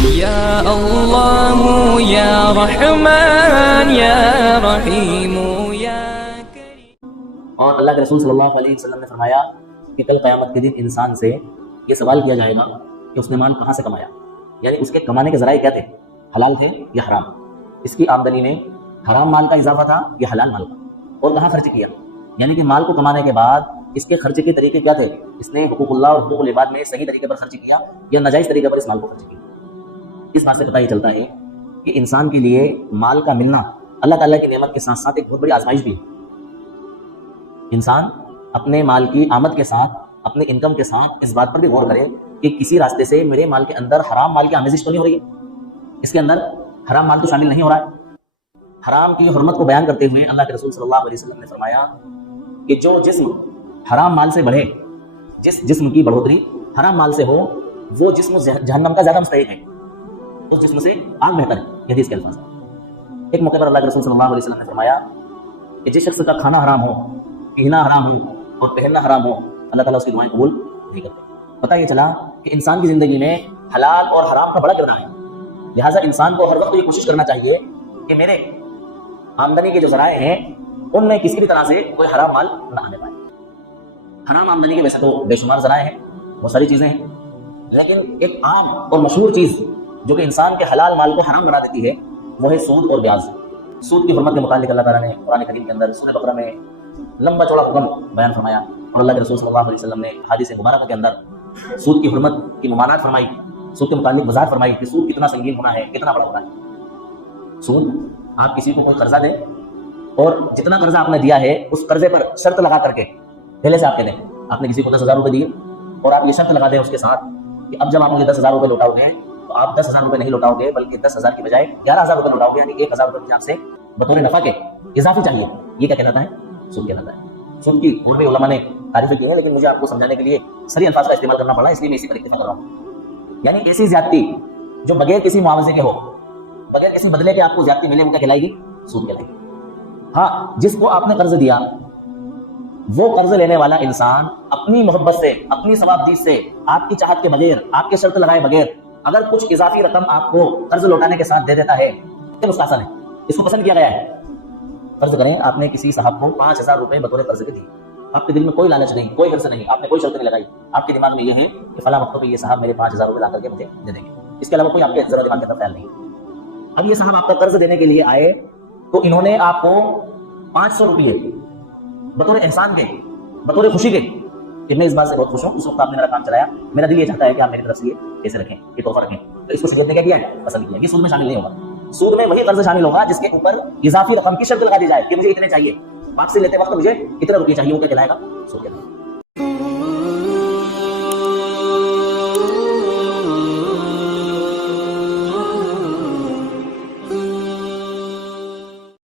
یا اللہ یا رحمان یا رحیم یا کریم۔ اور اللہ کے رسول صلی اللہ علیہ وسلم نے فرمایا کہ کل قیامت کے دن انسان سے یہ سوال کیا جائے گا کہ اس نے مال کہاں سے کمایا، یعنی اس کے کمانے کے ذرائع کیا تھے، حلال تھے یا حرام، اس کی آمدنی میں حرام مال کا اضافہ تھا یا حلال مال کا، اور کہاں خرچ کیا، یعنی کہ مال کو کمانے کے بعد اس کے خرچ کے طریقے کیا تھے، اس نے حقوق اللہ اور حقوق العباد میں صحیح طریقے پر خرچ کیا یا ناجائز طریقے پر اس مال کو خرچ کیا۔ اس بات سے پتہ یہ چلتا ہے کہ انسان کے لیے مال کا ملنا اللہ تعالیٰ کی نعمت کے ساتھ ساتھ ایک بہت بڑی آزمائش بھی ہے۔ انسان اپنے مال کی آمد کے ساتھ، اپنے انکم کے ساتھ اس بات پر بھی غور کرے کہ کسی راستے سے میرے مال کے اندر حرام مال کی آمیزش تو نہیں ہو رہی ہے، اس کے اندر حرام مال تو شامل نہیں ہو رہا ہے۔ حرام کی حرمت کو بیان کرتے ہوئے اللہ کے رسول صلی اللہ علیہ وسلم نے فرمایا کہ جو جسم حرام مال سے بڑھے، جس جسم کی بڑھوتری حرام مال سے ہو، وہ جسم جہنم کا زیادہ مستحق ہے، اس جسم سے آگ بہتر ہے، یہ حدیث کے الفاظ ہیں۔ ایک موقع پر اللہ کے رسول صلی اللہ علیہ وسلم نے فرمایا کہ جس شخص کا کھانا حرام ہو، پینا حرام ہو اور پہننا حرام ہو، اللہ تعالیٰ اس کی دعائیں قبول نہیں کرتے۔ پتہ یہ چلا کہ انسان کی زندگی میں حلال اور حرام کا بڑا کردار ہے، لہٰذا انسان کو ہر وقت یہ کوشش کرنا چاہیے کہ میرے آمدنی کے جو ذرائع ہیں ان میں کسی بھی طرح سے کوئی حرام مال نہ آنے پائے۔ حرام آمدنی کے ویسے تو بے شمار ذرائع ہیں، بہت ساری چیزیں ہیں، لیکن ایک عام اور مشہور چیز جو کہ انسان کے حلال مال کو حرام بنا دیتی ہے وہ ہے سود اور بیاج۔ سود کی حرمت کے متعلق اللہ تعالیٰ نے قرآن کریم کے اندر سورہ بقرہ میں لمبا چوڑا حکم بیان فرمایا، اور اللہ کے رسول صلی اللہ علیہ وسلم نے حدیث مبارکہ کے اندر سود کی حرمت کی ممانعت فرمائی، سود کے متعلق وضاحت فرمائی کہ سود کتنا سنگین ہونا ہے، کتنا بڑا ہونا ہے۔ سود، آپ کسی کو کوئی قرضہ دیں اور جتنا قرضہ آپ نے دیا ہے اس قرضے پر شرط لگا کر کے پہلے سے آپ کہہ دیں، آپ نے کسی کو 10,000 روپے دیے اور آپ یہ شرط لگا دیں اس کے ساتھ کہ اب جب آپ مجھے 10,000 روپے لوٹاؤ گے تو آپ 10,000 روپے نہیں لوٹاؤ گے بلکہ 10,000 کی بجائے 11,000 روپے لوٹاؤ گے، یعنی 1,000 روپے مجھے آپ سے بطور نفع کے اضافی چاہیے۔ یہ کیا کہلاتا ہے؟ سود کہلاتا ہے۔ سود کی اور بھی علماء نے تعریفیں کی ہیں، لیکن مجھے آپ کو سمجھانے کے لیے صریح الفاظ کا استعمال کرنا پڑا، اس لیے میں اسی پر اکتفا کر رہا ہوں۔ یعنی ایسی زیادتی جو بغیر کسی معاوضے کے ہو، بغیر کسی بدلے کے آپ کو زیادتی ملے، وہ کیا کہلائے گی؟ سود کہلائے گی۔ ہاں، جس کو آپ نے قرض دیا وہ قرض لینے والا انسان اپنی محبت سے، اپنی ثوابدید سے، آپ کی چاہت کے بغیر، آپ کے شرط لگائے بغیر اگر کچھ اضافی رقم آپ کو قرض لوٹانے کے ساتھ دے دیتا ہے تو مستحسن ہے، اس کو پسند کیا گیا ہے۔ فرض کریں آپ نے کسی صاحب کو 5,000 روپے بطور قرض کے دی، آپ کے دل میں کوئی لالچ نہیں، کوئی حرص نہیں، آپ نے کوئی شرط نہیں لگائی، آپ کے دماغ میں یہ ہے کہ فلاں وقت پہ یہ صاحب میرے 5,000 روپے لا کر کے مجھے دے دیں گے، اس کے علاوہ کوئی آپ کے ذرا دماغ کے اندر خیال نہیں۔ اب یہ صاحب آپ کا قرض دینے کے لیے آئے تو انہوں نے آپ کو 500 روپئے بطور احسان کے، بطور خوشی کے کہ میں اس بات سے بہت خوش ہوں، اس وقت آپ نے میرا کام چلایا، میرا دل یہ چاہتا ہے کہ آپ میری طرف سے یہ پیسے رکھیں، یہ تحفہ رکھیں، تو اس کو شریعت نے کیا کیا ہے؟ پسند کیا۔ یہ سود میں شامل نہیں ہوگا۔ سود میں وہی قرض شامل ہوگا جس کے اوپر اضافی رقم کی شرط لگا دی جائے کہ مجھے اتنے چاہیے، واپسی لیتے وقت مجھے اتنے روپئے چاہیے، وہ کیا کہلائے گا؟ سود کہلائے گا۔